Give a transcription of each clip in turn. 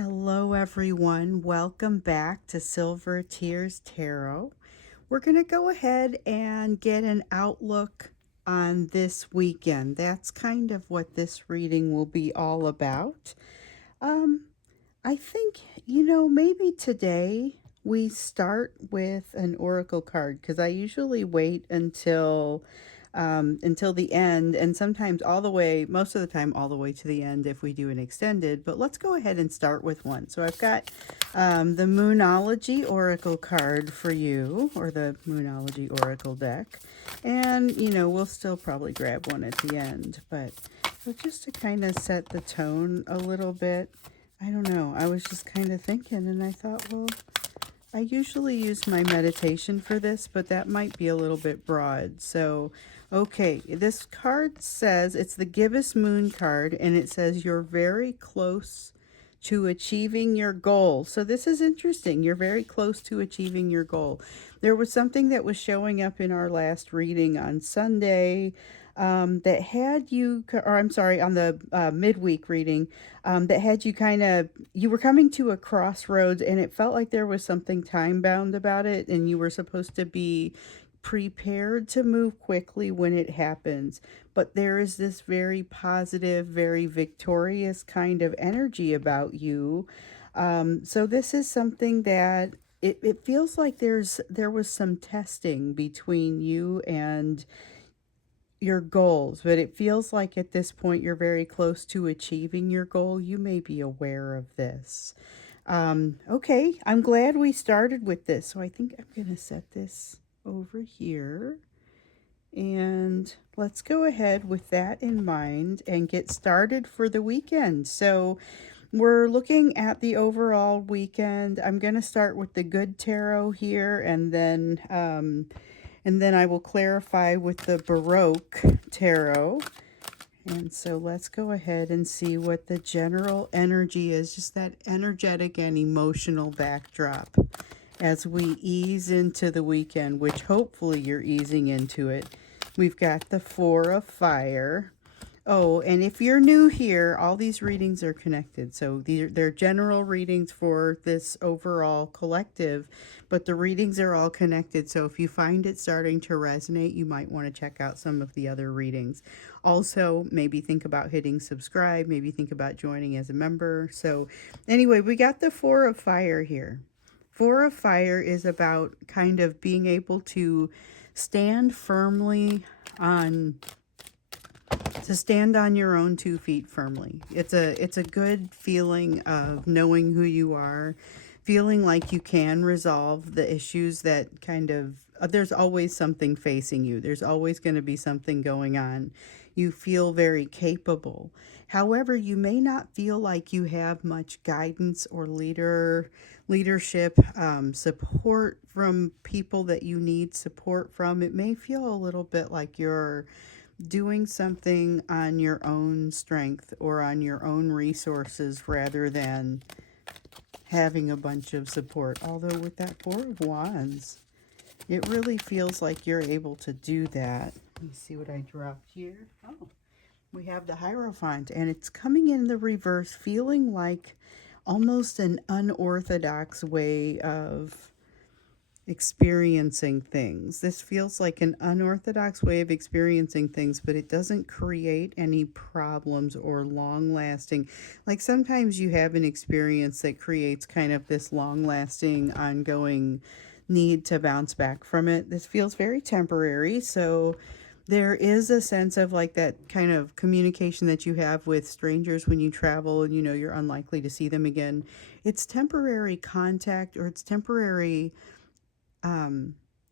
Hello, everyone. Welcome back to Silver Tears Tarot. We're going to go ahead and get an outlook on this weekend. That's kind of what this reading will be all about. Um, I think, maybe today we start with an oracle card because I usually wait until the end, and sometimes all the way, most of the time, all the way to the end if we do an extended. But let's go ahead and start with one. So I've got the Moonology Oracle card for you, or the Moonology Oracle deck. And, we'll still probably grab one at the end. But so just to kind of set the tone a little bit, I don't know. I was just kind of thinking, and I thought, well, I usually use my meditation for this, but that might be a little bit broad. So, okay, this card says, it's the Gibbous Moon card, and it says you're very close to achieving your goal. So this is interesting. You're very close to achieving your goal. There was something that was showing up in our last reading on Sunday that had you, or I'm sorry, on the midweek reading, that had you you were coming to a crossroads, and it felt like there was something time bound about it, and you were supposed to be prepared to move quickly when it happens. But there is this very positive, very victorious kind of energy about you. So this is something that it feels like there was some testing between you and your goals, but it feels like at this point you're very close to achieving your goal. You may be aware of this. Okay, I'm glad we started with this. So I think I'm going to set this over here. And let's go ahead with that in mind and get started for the weekend. So we're looking at the overall weekend. I'm going to start with the good tarot here, and then I will clarify with the Baroque tarot. And so let's go ahead and see what the general energy is, just that energetic and emotional backdrop as we ease into the weekend, which hopefully you're easing into it. We've got the Four of Fire. Oh, and if you're new here, all these readings are connected. So they're general readings for this overall collective, but the readings are all connected. So if you find it starting to resonate, you might want to check out some of the other readings. Also, maybe think about hitting subscribe, maybe think about joining as a member. So anyway, we got the Four of Fire here. Four of Fire is about kind of being able to stand firmly on your own 2 feet firmly. It's a good feeling of knowing who you are, feeling like you can resolve the issues that there's always something facing you. There's always going to be something going on. You feel very capable. However, you may not feel like you have much guidance or leadership, support from people that you need support from. It may feel a little bit like you're doing something on your own strength or on your own resources rather than having a bunch of support. Although with that Four of Wands, it really feels like you're able to do that. Let me see what I dropped here. Oh, we have the Hierophant, and it's coming in the reverse, feeling like almost an unorthodox way of experiencing things. This feels like an unorthodox way of experiencing things, but it doesn't create any problems or long lasting. Like sometimes you have an experience that creates kind of this long lasting, ongoing need to bounce back from it. This feels very temporary. So there is a sense of like that kind of communication that you have with strangers when you travel and you're unlikely to see them again. It's temporary contact, or it's temporary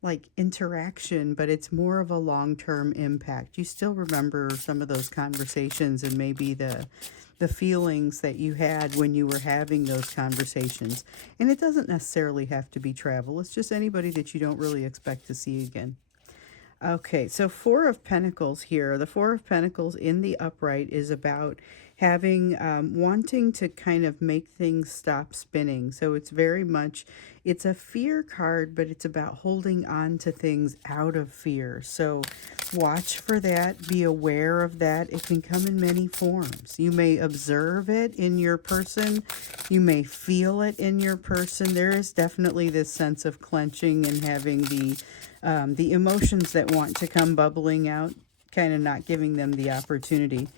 like interaction, but it's more of a long-term impact. You still remember some of those conversations and maybe the feelings that you had when you were having those conversations. And it doesn't necessarily have to be travel. It's just anybody that you don't really expect to see again. Okay, so Four of Pentacles here. The Four of Pentacles in the upright is about having wanting to kind of make things stop spinning. So it's very much, it's a fear card, but it's about holding on to things out of fear. So watch for that, be aware of that. It can come in many forms. You may observe it in your person, you may feel it in your person. There is definitely this sense of clenching and having the emotions that want to come bubbling out, kind of not giving them the opportunity.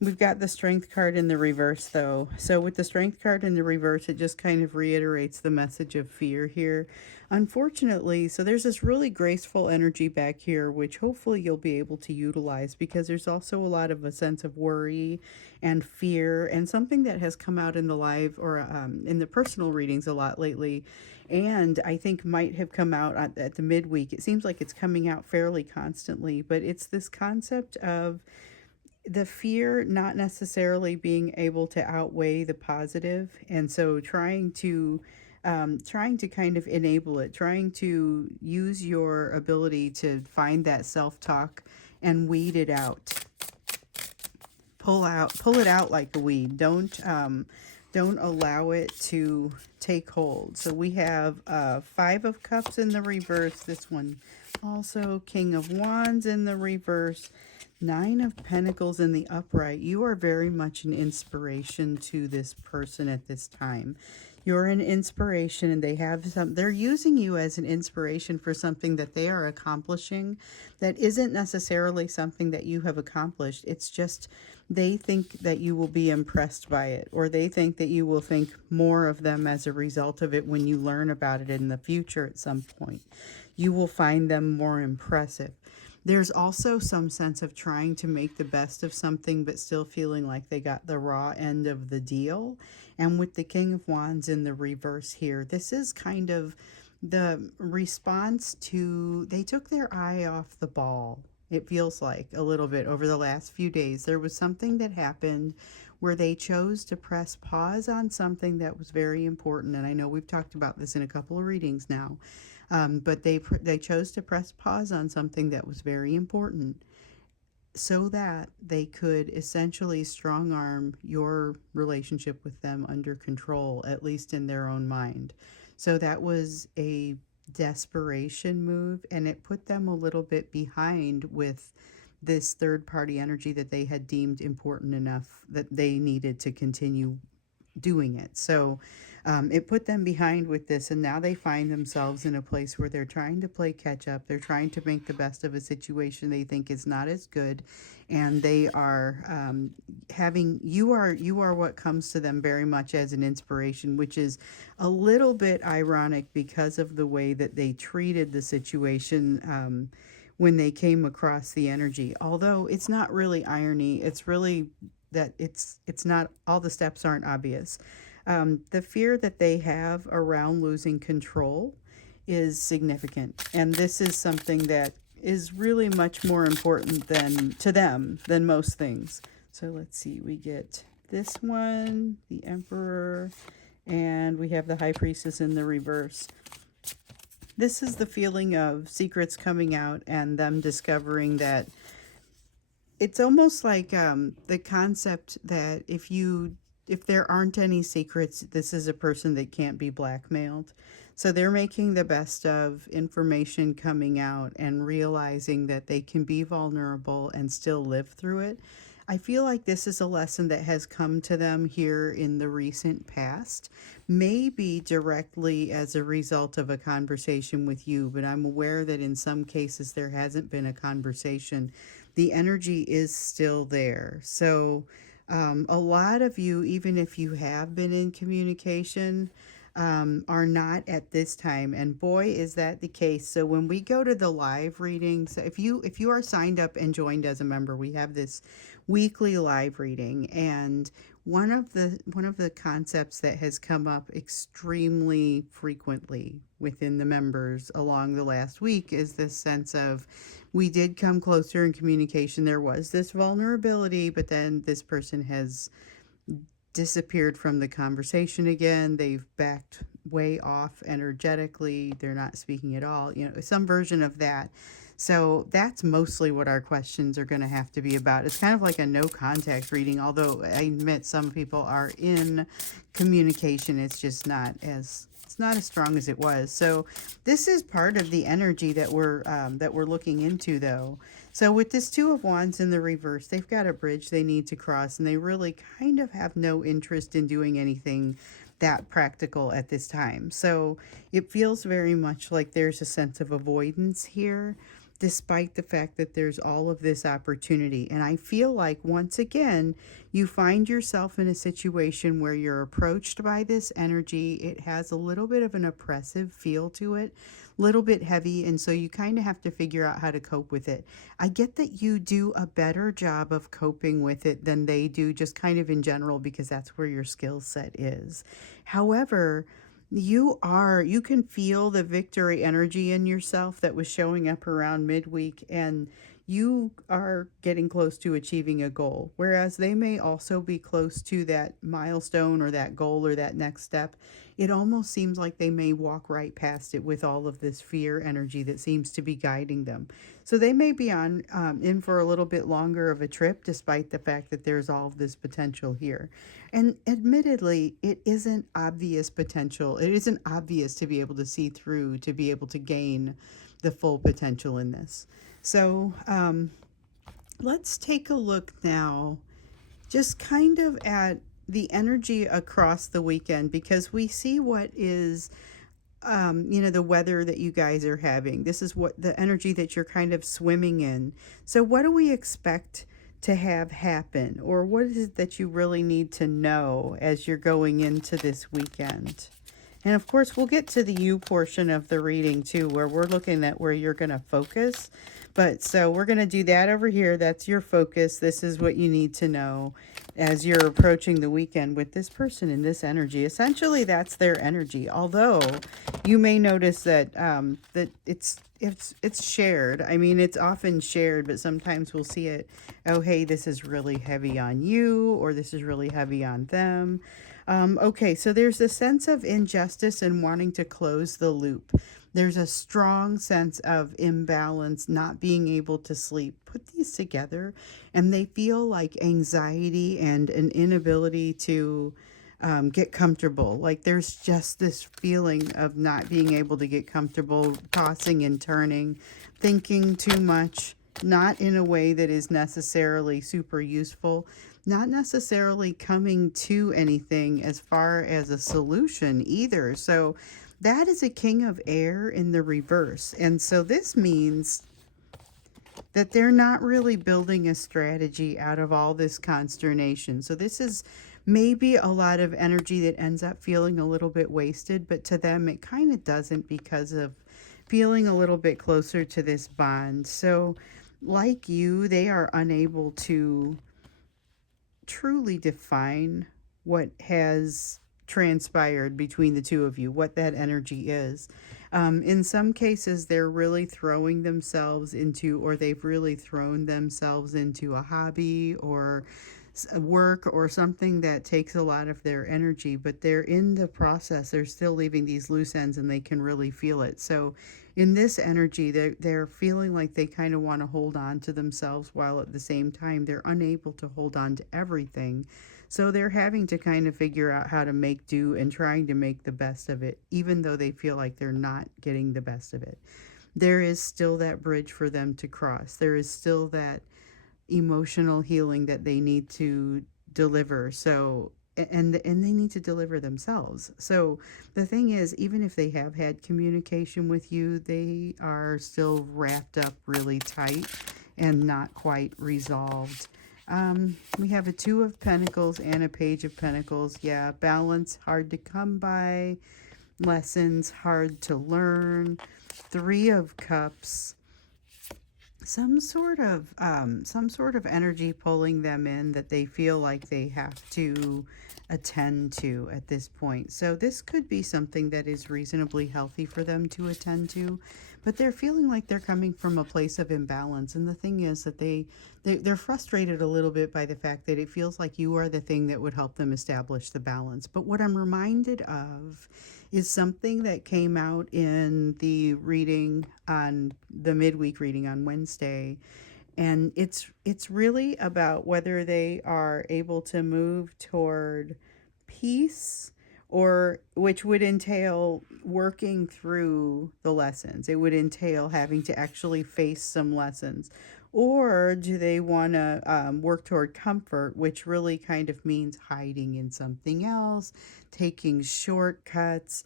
We've got the strength card in the reverse, though. So with the strength card in the reverse, it just kind of reiterates the message of fear here. Unfortunately, so there's this really graceful energy back here, which hopefully you'll be able to utilize, because there's also a lot of a sense of worry and fear, and something that has come out in the live or in the personal readings a lot lately, and I think might have come out at the midweek. It seems like it's coming out fairly constantly, but it's this concept of the fear not necessarily being able to outweigh the positive, and so trying to kind of enable it, trying to use your ability to find that self-talk and weed it out, pull it out like a weed. Don't allow it to take hold. So we have Five of Cups in the reverse, this one also, King of Wands in the reverse, Nine of Pentacles in the upright. You are very much an inspiration to this person at this time. You're an inspiration, and they're using you as an inspiration for something that they are accomplishing that isn't necessarily something that you have accomplished. It's just they think that you will be impressed by it, or they think that you will think more of them as a result of it when you learn about it in the future at some point. You will find them more impressive. There's also some sense of trying to make the best of something, but still feeling like they got the raw end of the deal. And with the King of Wands in the reverse here, this is kind of the response to, they took their eye off the ball. It feels like a little bit over the last few days. There was something that happened where they chose to press pause on something that was very important. And I know we've talked about this in a couple of readings now. But they chose to press pause on something that was very important so that they could essentially strong arm your relationship with them under control, at least in their own mind. So that was a desperation move, and it put them a little bit behind with this third party energy that they had deemed important enough that they needed to continue doing it. So it put them behind with this, and now they find themselves in a place where they're trying to play catch up. They're trying to make the best of a situation they think is not as good, and they are you are what comes to them very much as an inspiration, which is a little bit ironic because of the way that they treated the situation when they came across the energy. Although it's not really irony, it's really that it's not, all the steps aren't obvious. The fear that they have around losing control is significant, and this is something that is really much more important to them than most things. So let's see, we get this one, the Emperor, and we have the High Priestess in the reverse. This is the feeling of secrets coming out and them discovering that it's almost like the concept that if there aren't any secrets, this is a person that can't be blackmailed. So they're making the best of information coming out and realizing that they can be vulnerable and still live through it. I feel like this is a lesson that has come to them here in the recent past, maybe directly as a result of a conversation with you, but I'm aware that in some cases there hasn't been a conversation. The energy is still there. So a lot of you, even if you have been in communication, are not at this time, and boy is that the case. So when we go to the live readings, if you are signed up and joined as a member, we have this weekly live reading, and one of the concepts that has come up extremely frequently within the members along the last week is this sense of, we did come closer in communication, there was this vulnerability, but then this person has disappeared from the conversation again. They've backed way off energetically. They're not speaking at all, some version of that. So that's mostly what our questions are going to have to be about. It's kind of like a no contact reading, although I admit some people are in communication. It's just not as strong as it was. So this is part of the energy that we're looking into, though. So with this Two of Wands in the reverse, they've got a bridge they need to cross, and they really kind of have no interest in doing anything that practical at this time. So it feels very much like there's a sense of avoidance here, despite the fact that there's all of this opportunity. And I feel like, once again, you find yourself in a situation where you're approached by this energy. It has a little bit of an oppressive feel to it, a little bit heavy, and so you kind of have to figure out how to cope with it. I get that you do a better job of coping with it than they do, just kind of in general, because that's where your skill set is. However, you can feel the victory energy in yourself that was showing up around midweek, and you are getting close to achieving a goal, whereas they may also be close to that milestone or that goal or that next step. It almost seems like they may walk right past it with all of this fear energy that seems to be guiding them. So they may be in for a little bit longer of a trip, despite the fact that there's all of this potential here. And admittedly, it isn't obvious potential. It isn't obvious to be able to see through, to be able to gain the full potential in this. So let's take a look now, just kind of at the energy across the weekend, because we see what is the weather that you guys are having. This is what the energy that you're kind of swimming in. So what do we expect to have happen, or what is it that you really need to know as you're going into this weekend? And of course, we'll get to the you portion of the reading too, where we're looking at where you're going to focus. But so we're going to do that over here. That's your focus. This is what you need to know as you're approaching the weekend with this person in this energy. Essentially, that's their energy. Although you may notice that that it's shared. I mean, it's often shared, but sometimes we'll see it. Oh, hey, this is really heavy on you, or this is really heavy on them. Okay, so there's a sense of injustice and wanting to close the loop. There's a strong sense of imbalance, not being able to sleep. Put these together, and they feel like anxiety and an inability to get comfortable. Like there's just this feeling of not being able to get comfortable, tossing and turning, thinking too much, not in a way that is necessarily super useful, not necessarily coming to anything as far as a solution either. So that is a King of Air in the reverse. And so this means that they're not really building a strategy out of all this consternation. So this is maybe a lot of energy that ends up feeling a little bit wasted, but to them it kind of doesn't, because of feeling a little bit closer to this bond. So like you, they are unable to truly define what has transpired between the two of you, what that energy is. In some cases, they're really throwing themselves into, or they've really thrown themselves into a hobby or work or something that takes a lot of their energy, but they're in the process. They're still leaving these loose ends, and they can really feel it. So in this energy, they're feeling like they kind of want to hold on to themselves, while at the same time they're unable to hold on to everything. So they're having to kind of figure out how to make do and trying to make the best of it, even though they feel like they're not getting the best of it. There is still that bridge for them to cross. There is still that emotional healing that they need to deliver. So and they need to deliver themselves. So the thing is, even if they have had communication with you, they are still wrapped up really tight and not quite resolved. We have a Two of Pentacles and a Page of Pentacles. Yeah, balance hard to come by, lessons hard to learn. Three of Cups, some sort of energy pulling them in that they feel like they have to attend to at this point. So this could be something that is reasonably healthy for them to attend to, but they're feeling like they're coming from a place of imbalance. And the thing is that they're frustrated a little bit by the fact that it feels like you are the thing that would help them establish the balance. But what I'm reminded of is something that came out in the reading on the midweek reading on Wednesday, and it's really about whether they are able to move toward peace, or which would entail working through the lessons. It would entail having to actually face some lessons. Or do they want to work toward comfort, which really kind of means hiding in something else, taking shortcuts,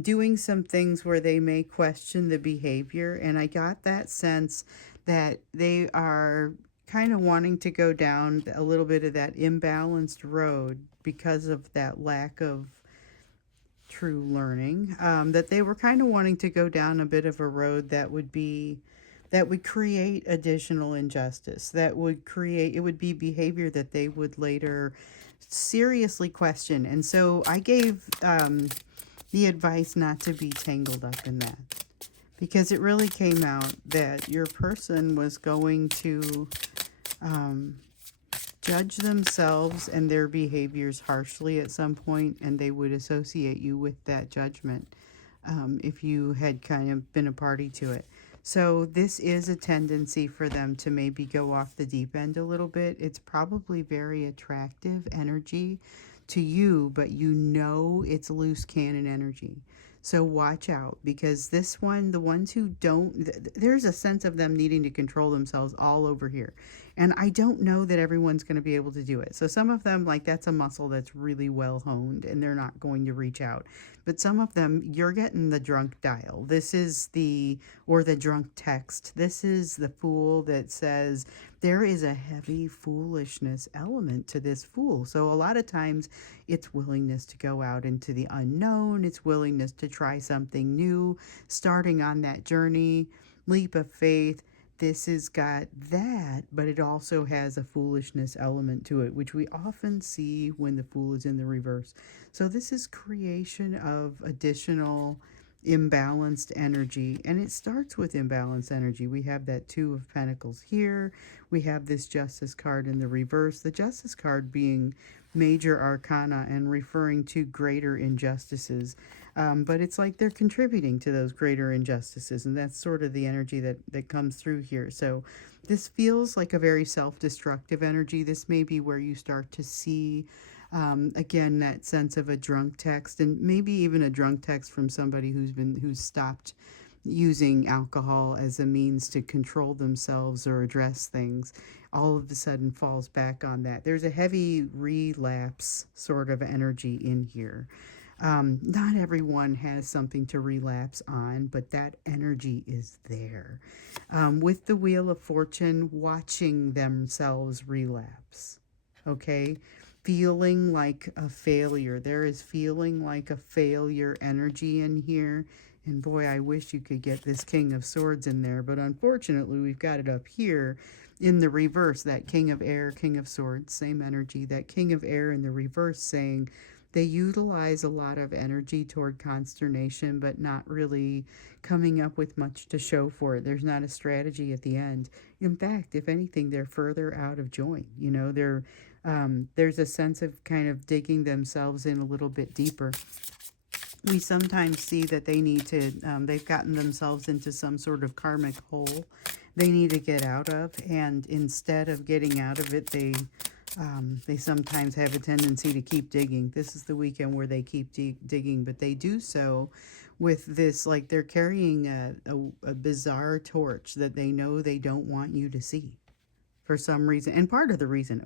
doing some things where they may question the behavior. And I got that sense that they are kind of wanting to go down a little bit of that imbalanced road because of that lack of true learning, that they were kind of wanting to go down a bit of a road that would create additional injustice, that would create, it would be behavior that they would later seriously question. And so I gave the advice not to be tangled up in that, because it really came out that your person was going to um, judge themselves and their behaviors harshly at some point, and they would associate you with that judgment if you had kind of been a party to it. So this is a tendency for them to maybe go off the deep end a little bit. It's probably very attractive energy to you, but you know it's loose cannon energy. So watch out, because this one, the ones who don't, there's a sense of them needing to control themselves all over here. And I don't know that everyone's going to be able to do it. So some of them, like, that's a muscle that's really well honed and they're not going to reach out. But some of them, you're getting the drunk dial. This is or the drunk text. This is the fool that says there is a heavy foolishness element to this fool. So a lot of times it's willingness to go out into the unknown. It's willingness to try something new, starting on that journey, leap of faith. This has got that, but it also has a foolishness element to it, which we often see when the fool is in the reverse. So this is creation of additional imbalanced energy, and it starts with imbalanced energy. We have that Two of Pentacles here. We have this Justice card in the reverse, the Justice card being major arcana and referring to greater injustices. But it's like they're contributing to those greater injustices, and that's sort of the energy that comes through here. So this feels like a very self-destructive energy. This may be where you start to see, again, that sense of a drunk text, and maybe even a drunk text from somebody who's stopped using alcohol as a means to control themselves or address things, all of a sudden falls back on that. There's a heavy relapse sort of energy in here. Not everyone has something to relapse on, but that energy is there. With the Wheel of Fortune, watching themselves relapse, okay? Feeling like a failure. There is feeling like a failure energy in here. And boy, I wish you could get this King of Swords in there, but unfortunately we've got it up here in the reverse, that King of Air, King of Swords, same energy, that King of Air in the reverse, saying they utilize a lot of energy toward consternation, but not really coming up with much to show for it. There's not a strategy at the end. In fact, if anything, they're further out of joint. You know, there's a sense of kind of digging themselves in a little bit deeper. We sometimes see that they need to, they've gotten themselves into some sort of karmic hole they need to get out of, and instead of getting out of it, they sometimes have a tendency to keep digging. This is the weekend where they keep digging, but they do so with this, like they're carrying a bizarre torch that they know they don't want you to see for some reason. And part of the reason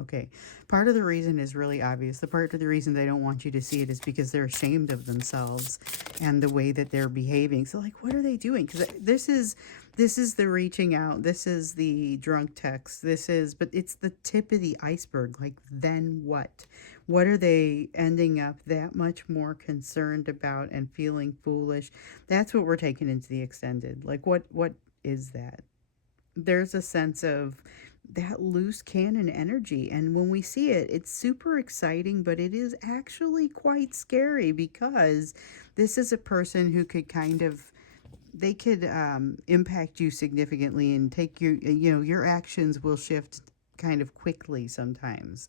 is really obvious. The part of the reason they don't want you to see it is because they're ashamed of themselves and the way that they're behaving. So like, what are they doing? Because this is the reaching out. This is the drunk text. But it's the tip of the iceberg. Like, then what? What are they ending up that much more concerned about and feeling foolish? That's what we're taking into the extended. Like, what is that? There's a sense of that loose cannon energy. And when we see it, it's super exciting, but it is actually quite scary because this is a person who could kind of, they could impact you significantly and take you, your actions will shift kind of quickly sometimes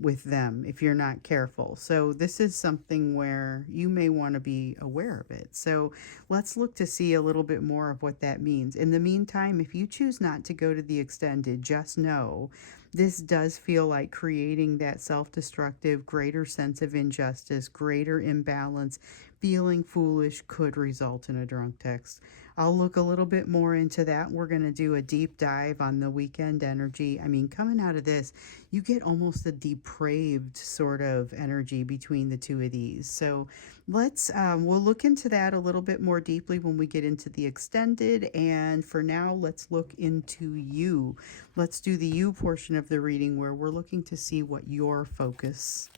with them if you're not careful. So this is something where you may want to be aware of it. So let's look to see a little bit more of what that means. In the meantime, if you choose not to go to the extended, just know this does feel like creating that self-destructive, greater sense of injustice, greater imbalance. Feeling foolish could result in a drunk text. I'll look a little bit more into that. We're going to do a deep dive on the weekend energy. I mean, coming out of this, you get almost a depraved sort of energy between the two of these. So we'll look into that a little bit more deeply when we get into the extended. And for now, let's look into you. Let's do the you portion of the reading where we're looking to see what your focus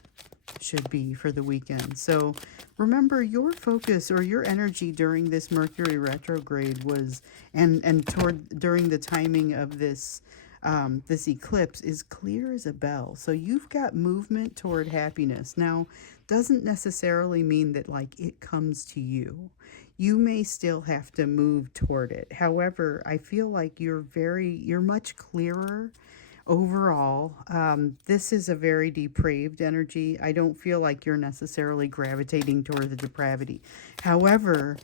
should be for the weekend. So remember, your focus or your energy during this Mercury retrograde was, and toward during the timing of this this eclipse, is clear as a bell. So you've got movement toward happiness. Now, doesn't necessarily mean that like it comes to you. You may still have to move toward it. However, I feel like you're much clearer overall. This is a very depraved energy. I don't feel like you're necessarily gravitating toward the depravity. However,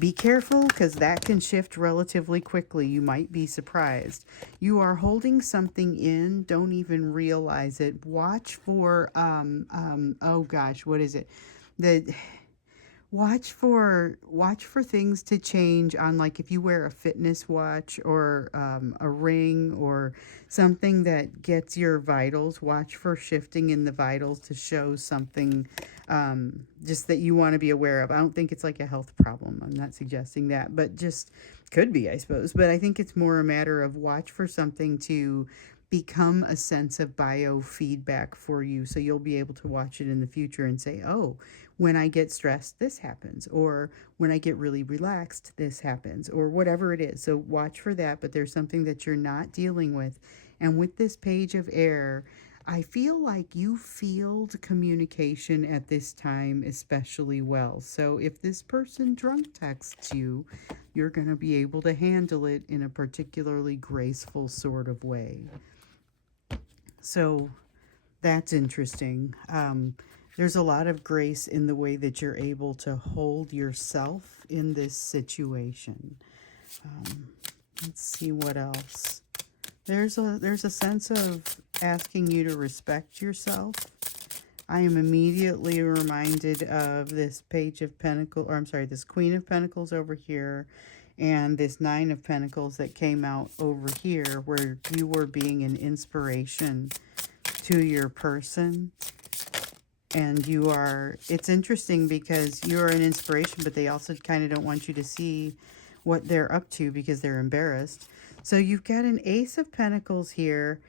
be careful because that can shift relatively quickly. You might be surprised. You are holding something in, don't even realize it. Watch for, oh gosh, what is it? The watch for things to change on, like if you wear a fitness watch or a ring or something that gets your vitals. Watch for shifting in the vitals to show something just that you want to be aware of. I don't think it's like a health problem. I'm not suggesting that, but just could be, I suppose. But I think it's more a matter of watch for something to become a sense of biofeedback for you, so you'll be able to watch it in the future and say, oh, when I get stressed, this happens, or when I get really relaxed, this happens, or whatever it is. So watch for that, but there's something that you're not dealing with. And with this page of air, I feel like you field communication at this time especially well. So if this person drunk texts you, you're going to be able to handle it in a particularly graceful sort of way. So that's interesting. There's a lot of grace in the way that you're able to hold yourself in this situation. Let's see what else. There's a sense of asking you to respect yourself. I am immediately reminded of this Page of Pentacles, or I'm sorry, this Queen of Pentacles over here, and this Nine of Pentacles that came out over here, where you were being an inspiration to your person. And you are, it's interesting because you're an inspiration, but they also kind of don't want you to see what they're up to because they're embarrassed. So you've got an Ace of Pentacles here,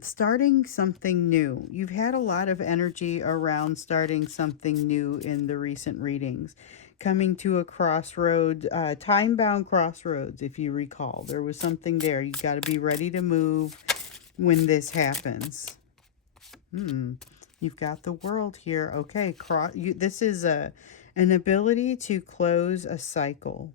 starting something new. You've had a lot of energy around starting something new in the recent readings. Coming to a crossroad, time-bound crossroads, if you recall. There was something there. You got to be ready to move when this happens. You've got the World here. Okay, this is an ability to close a cycle.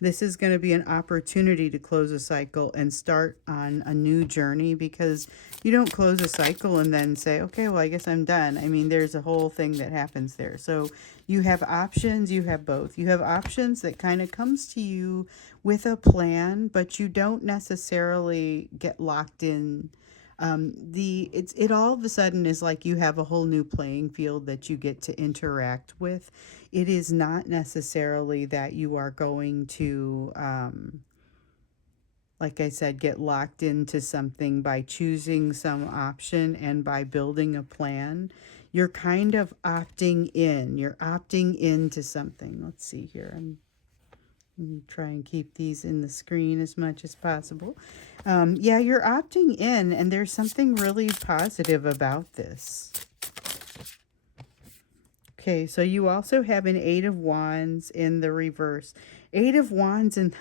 This is going to be an opportunity to close a cycle and start on a new journey, because you don't close a cycle and then say, okay, well, I guess I'm done. I mean, there's a whole thing that happens there. So you have options. You have both. You have options that kind of comes to you with a plan, but you don't necessarily get locked in. It all of a sudden is like you have a whole new playing field that you get to interact with. It is not necessarily that you are going to, like I said, get locked into something by choosing some option and by building a plan. You're kind of opting in. You're opting into something. Let's see here. I'm try and keep these in the screen as much as possible. Yeah, you're opting in, and there's something really positive about this. Okay, so you also have an Eight of Wands in the reverse. Eight of Wands, and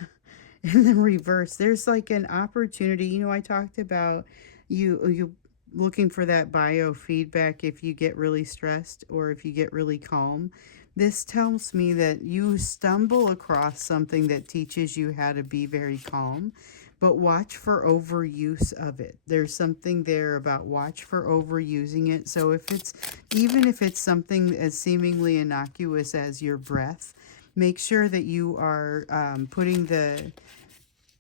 in the reverse, there's like an opportunity. I talked about you looking for that biofeedback if you get really stressed or if you get really calm. This tells me that you stumble across something that teaches you how to be very calm, but watch for overuse of it. There's something there about watch for overusing it. So even if it's something as seemingly innocuous as your breath, make sure that you are putting the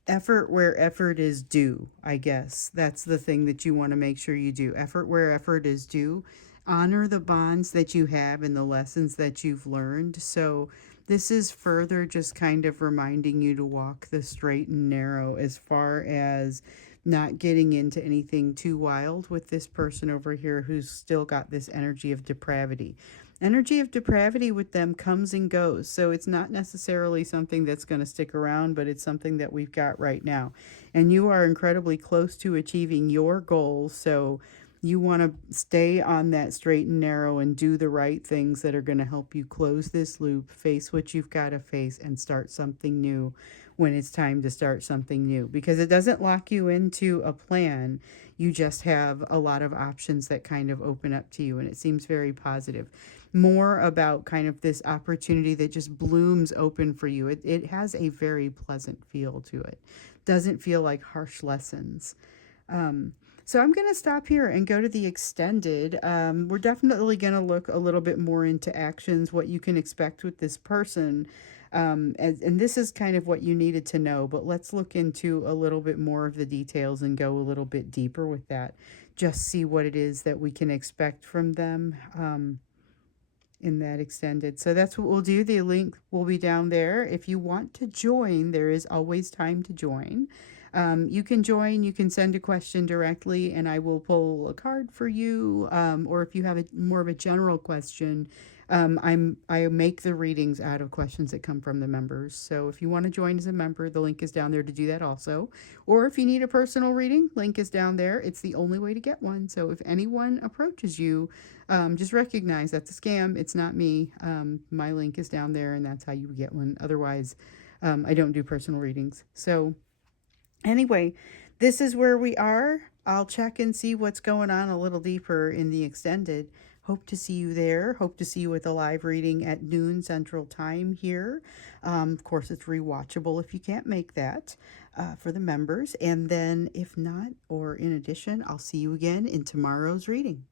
effort where effort is due, I guess. That's the thing that you want to make sure you do. Effort where effort is due. Honor the bonds that you have and the lessons that you've learned. So, this is further just kind of reminding you to walk the straight and narrow as far as not getting into anything too wild with this person over here who's still got this energy of depravity. Energy of depravity with them comes and goes. So it's not necessarily something that's going to stick around, but it's something that we've got right now. And you are incredibly close to achieving your goals. So you want to stay on that straight and narrow and do the right things that are going to help you close this loop, face what you've got to face, and start something new when it's time to start something new. Because it doesn't lock you into a plan. You just have a lot of options that kind of open up to you, and it seems very positive. More about kind of this opportunity that just blooms open for you. It has a very pleasant feel to it. Doesn't feel like harsh lessons. So I'm going to stop here and go to the extended. We're definitely going to look a little bit more into actions, what you can expect with this person. And this is kind of what you needed to know, but let's look into a little bit more of the details and go a little bit deeper with that. Just see what it is that we can expect from them. In that extended. So that's what we'll do. The link will be down there. If you want to join, there is always time to join. You can join, you can send a question directly, and I will pull a card for you. Or if you have more of a general question, I make the readings out of questions that come from the members. So if you want to join as a member, the link is down there to do that also. Or if you need a personal reading, link is down there. It's the only way to get one. So if anyone approaches you, just recognize that's a scam. It's not me. My link is down there, and that's how you get one. Otherwise, I don't do personal readings. So anyway, this is where we are. I'll check and see what's going on a little deeper in the extended. Hope to see you there. Hope to see you with a live reading at noon Central Time here. Of course, it's rewatchable if you can't make that for the members. And then if not, or in addition, I'll see you again in tomorrow's reading.